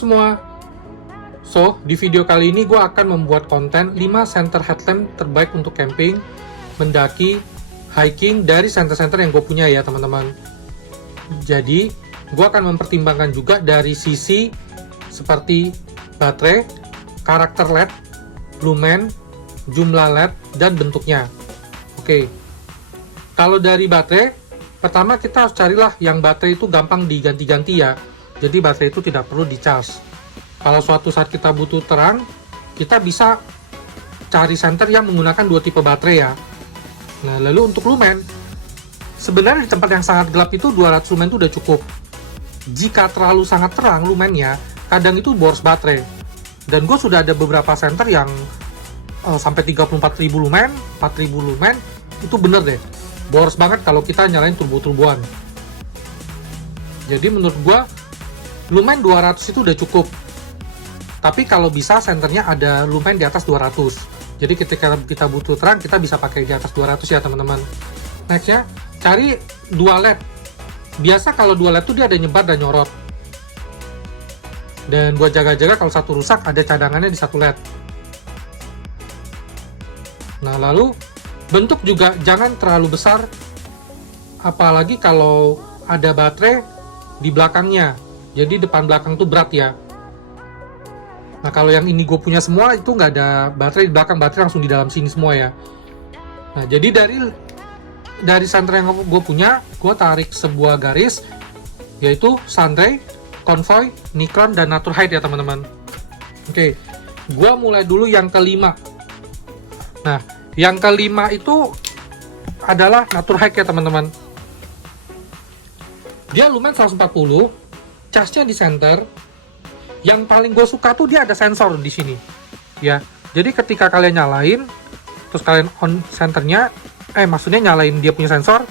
semua. So, di video kali ini gue akan membuat konten 5 center headlamp terbaik untuk camping, mendaki, hiking dari center-center yang gue punya ya teman-teman. Jadi, gue akan mempertimbangkan juga dari sisi seperti baterai, karakter LED, lumen, jumlah LED, dan bentuknya. Oke, kalau dari baterai, pertama kita harus carilah yang baterai itu gampang diganti-ganti ya. Jadi baterai itu tidak perlu dicas. Kalau suatu saat kita butuh terang, kita bisa cari senter yang menggunakan 2 tipe baterai ya. Nah, lalu untuk lumen, sebenarnya di tempat yang sangat gelap itu 200 lumen itu udah cukup. Jika terlalu sangat terang lumennya, kadang itu boros baterai. Dan gue sudah ada beberapa senter yang sampai 34.000 lumen, 4.000 lumen, itu bener deh. Boros banget kalau kita nyalain turbo-turboan. Jadi menurut gue, lumen 200 itu udah cukup. Tapi kalau bisa senternya ada lumen di atas 200. Jadi ketika kita butuh terang, kita bisa pakai di atas 200 ya teman-teman. Nextnya, cari 2 LED. Biasa kalau 2 LED tuh dia ada nyebar dan nyorot. Dan buat jaga-jaga kalau satu rusak, ada cadangannya di 1 LED. Nah lalu, bentuk juga jangan terlalu besar. Apalagi kalau ada baterai di belakangnya. Jadi depan belakang tuh berat ya. Nah kalau yang ini gue punya semua itu nggak ada baterai di belakang, baterai langsung di dalam sini semua ya. Nah jadi dari senter yang gue punya, gue tarik sebuah garis, yaitu Sunray, Convoy, Nikon, dan Naturhide ya teman-teman. Oke, gue mulai dulu yang kelima. Nah yang kelima itu adalah Naturhide ya teman-teman. Dia lumen 140, casnya di center. Yang paling gue suka tuh dia ada sensor di sini, ya. Jadi ketika kalian nyalain, terus kalian on senternya, maksudnya nyalain dia punya sensor,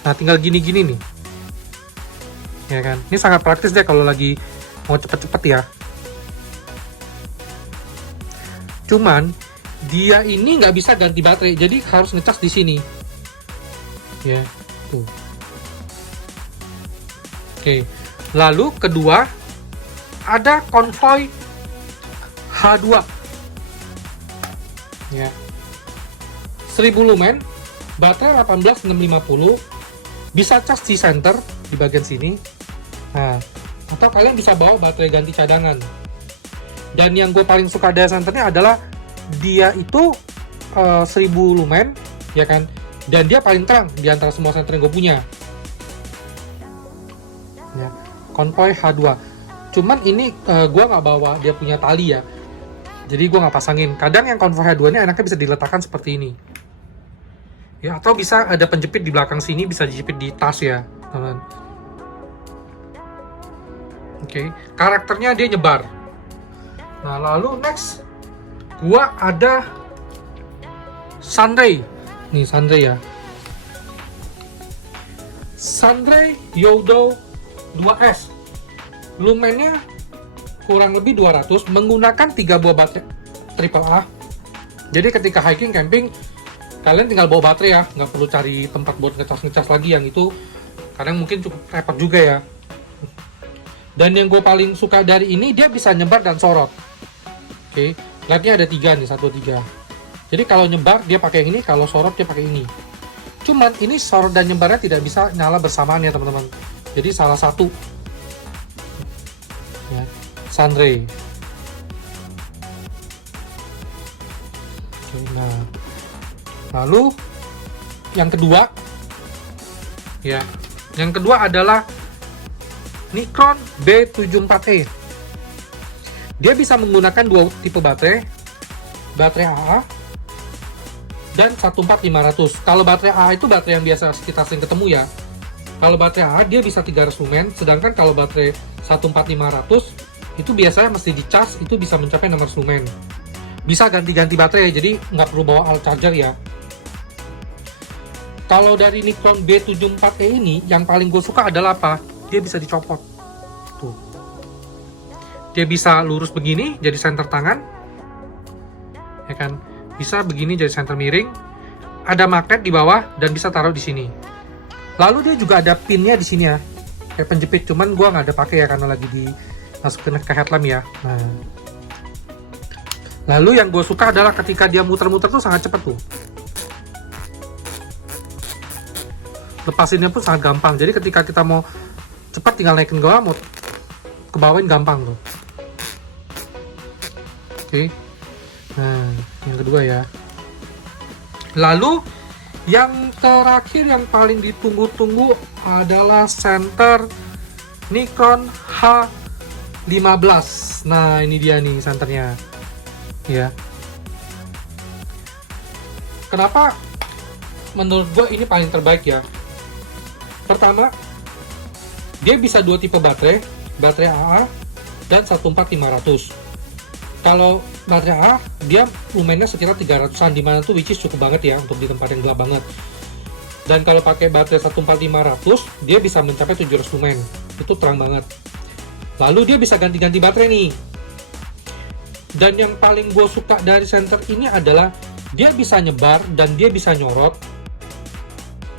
nah tinggal gini-gini nih, ya kan. Ini sangat praktis deh kalau lagi mau cepet-cepet ya. Cuman dia ini nggak bisa ganti baterai, jadi harus ngecas di sini, ya. Tuh. Oke. Lalu kedua, ada Convoy H2 ya, 1000 lumen, baterai 18650, bisa cas di center di bagian sini. Nah, atau kalian bisa bawa baterai ganti cadangan. Dan yang gue paling suka dari senternya adalah dia itu 1000 lumen ya kan, dan dia paling terang di antara semua senter yang gue punya ya. Convoy H2. Cuman ini gue nggak bawa dia punya tali ya, jadi gue nggak pasangin. Kadang yang Convoy H2 ini enaknya bisa diletakkan seperti ini ya, atau bisa ada penjepit di belakang sini, bisa dijepit di tas ya teman. Oke, karakternya dia nyebar. Nah lalu next gue ada Sunray. Nih Sunray ya, Sunray Yodo 2S. Lumennya kurang lebih 200, menggunakan 3 buah baterai AAA. Jadi ketika hiking, camping, kalian tinggal bawa baterai ya, nggak perlu cari tempat buat ngecas-ngecas lagi, yang itu kadang mungkin cukup repot juga ya. Dan yang gue paling suka dari ini, dia bisa nyebar dan sorot. Oke, LED-nya ada 3 nih, 1, 3. Jadi kalau nyebar dia pakai yang ini, kalau sorot dia pakai ini. Cuman ini sorot dan nyebarnya tidak bisa nyala bersamaan ya teman-teman. Jadi salah satu ya, Sunray. Oke, nah lalu yang kedua ya, yang kedua adalah Nikon B74E. Dia bisa menggunakan 2 tipe baterai AA dan 14500. Kalau baterai AA itu baterai yang biasa kita sering ketemu ya. Kalau baterai AA dia bisa 300 lumen, sedangkan kalau baterai 14500 itu biasanya mesti dicas, itu bisa mencapai 600 lumen. Bisa ganti-ganti baterai, jadi nggak perlu bawa alt charger ya. Kalau dari Nikon B74E ini, yang paling gue suka adalah apa? Dia bisa dicopot. Tuh. Dia bisa lurus begini, jadi center tangan. Ya kan? Bisa begini jadi center miring. Ada magnet di bawah dan bisa taruh di sini. Lalu dia juga ada pinnya di sini ya. Kayak penjepit, cuman gue nggak ada pakai ya karena lagi di masukin ke headlamp ya. Nah, lalu yang gue suka adalah ketika dia muter-muter tuh sangat cepet tuh. Lepasinnya pun sangat gampang. Jadi ketika kita mau cepat tinggal naikin ke bawah, mau ke bawain gampang tuh. Oke. Nah, yang kedua ya. Lalu yang terakhir yang paling ditunggu-tunggu adalah senter Nikon H15. Nah, ini dia nih senternya. Ya. Kenapa menurut gue ini paling terbaik ya? Pertama, dia bisa dua tipe baterai AA dan 14500. Kalau baterai AA, dia lumennya sekitar 300-an, dimana tuh which is cukup banget ya untuk di tempat yang gelap banget. Dan kalau pakai baterai 14500, dia bisa mencapai 700 lumen, itu terang banget. Lalu dia bisa ganti-ganti baterai nih. Dan yang paling gue suka dari senter ini adalah dia bisa nyebar dan dia bisa nyorot.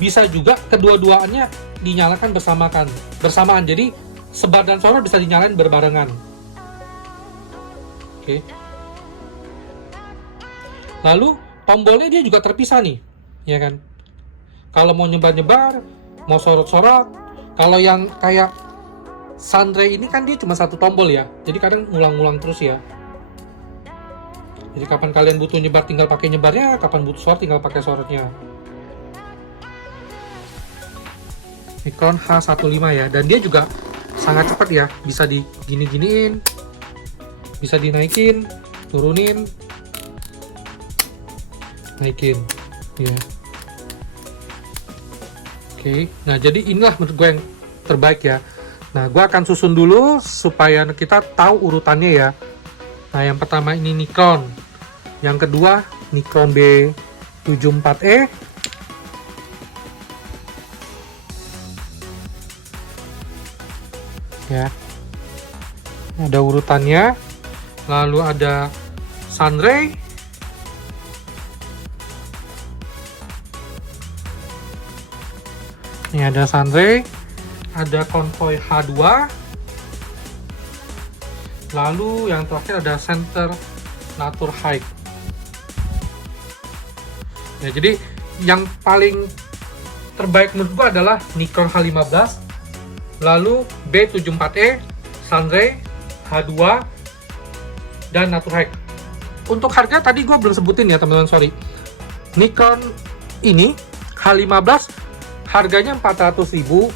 Bisa juga kedua-duanya dinyalakan bersamaan. Jadi sebar dan sorot bisa dinyalain berbarengan. Oke. Lalu tombolnya dia juga terpisah nih, ya kan? Kalau mau nyebar-nyebar, mau sorot-sorot. Kalau yang kayak Sunray ini kan dia cuma satu tombol ya. Jadi kadang ngulang-ngulang terus ya. Jadi kapan kalian butuh nyebar tinggal pakai nyebarnya, kapan butuh sorot tinggal pakai sorotnya. Nikon H15 ya, dan dia juga sangat cepat ya, bisa digini-giniin, bisa dinaikin, turunin, naikin, ya. Oke, nah jadi inilah menurut gue yang terbaik ya. Nah, gue akan susun dulu supaya kita tahu urutannya ya. Nah, yang pertama ini Nikon, yang kedua Nikon B74E, ya, ada urutannya. Lalu ada Sunray, ini ada Sunray, ada Convoy H2, lalu yang terakhir ada Center Natur High. Ya, jadi yang paling terbaik menurut gua adalah Nikon H15, lalu B74E, Sunray, H2, dan Natur High. Untuk harga tadi gue belum sebutin ya teman-teman, sorry. Nikon ini H15 harganya 400.000,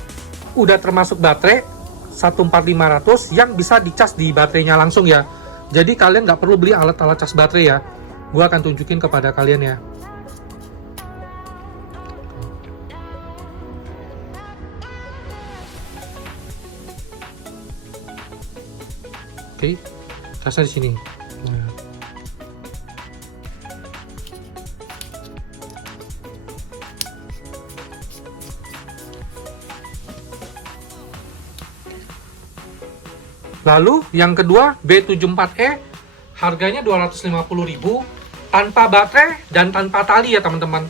udah termasuk baterai 14500 yang bisa dicas di baterainya langsung ya. Jadi kalian nggak perlu beli alat-alat cas baterai ya. Gue akan tunjukin kepada kalian ya. Oke, casnya di sini. Nah. Lalu yang kedua B74E harganya 250.000 tanpa baterai dan tanpa tali ya teman-teman.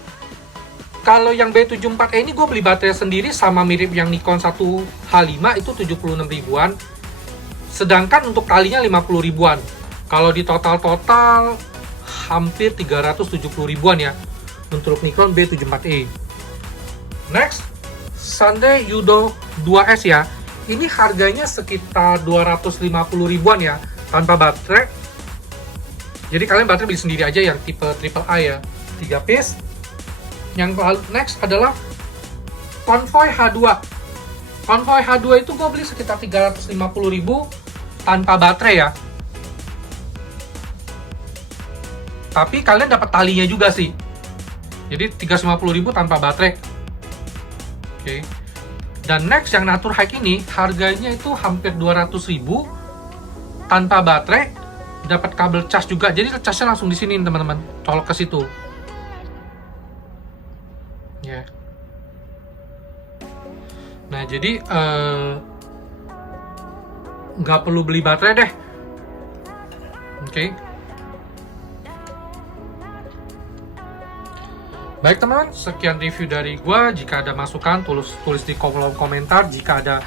Kalau yang B74E ini gue beli baterai sendiri sama mirip yang Nikon 1H5 itu 76 ribuan. Sedangkan untuk talinya 50 ribuan. Kalau di total hampir 370 ribuan ya untuk Nikon B74E. Next, Sunday Yudo 2S ya. Ini harganya sekitar 250 ribuan ya tanpa baterai. Jadi kalian baterai beli sendiri aja yang tipe AAA ya, 3 piece. Yang next adalah Convoy H2. Convoy H2 itu gue beli sekitar 350 ribu tanpa baterai ya. Tapi kalian dapat talinya juga sih. Jadi 350.000 tanpa baterai. Oke. Dan next yang Natur High ini harganya itu hampir 200.000 tanpa baterai, dapat kabel cas juga. Jadi casnya langsung di sini teman-teman. Colok ke situ. Ya. Nah, jadi nggak perlu beli baterai deh. Oke. Baik teman-teman, sekian review dari gua. Jika ada masukan tulis di kolom komentar. Jika ada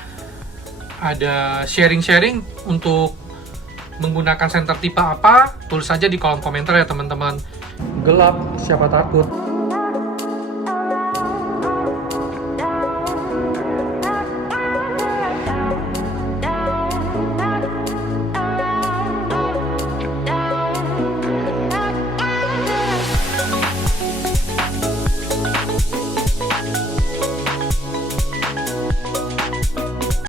ada sharing-sharing untuk menggunakan senter tipe apa, tulis saja di kolom komentar ya teman-teman. Gelap, siapa takut?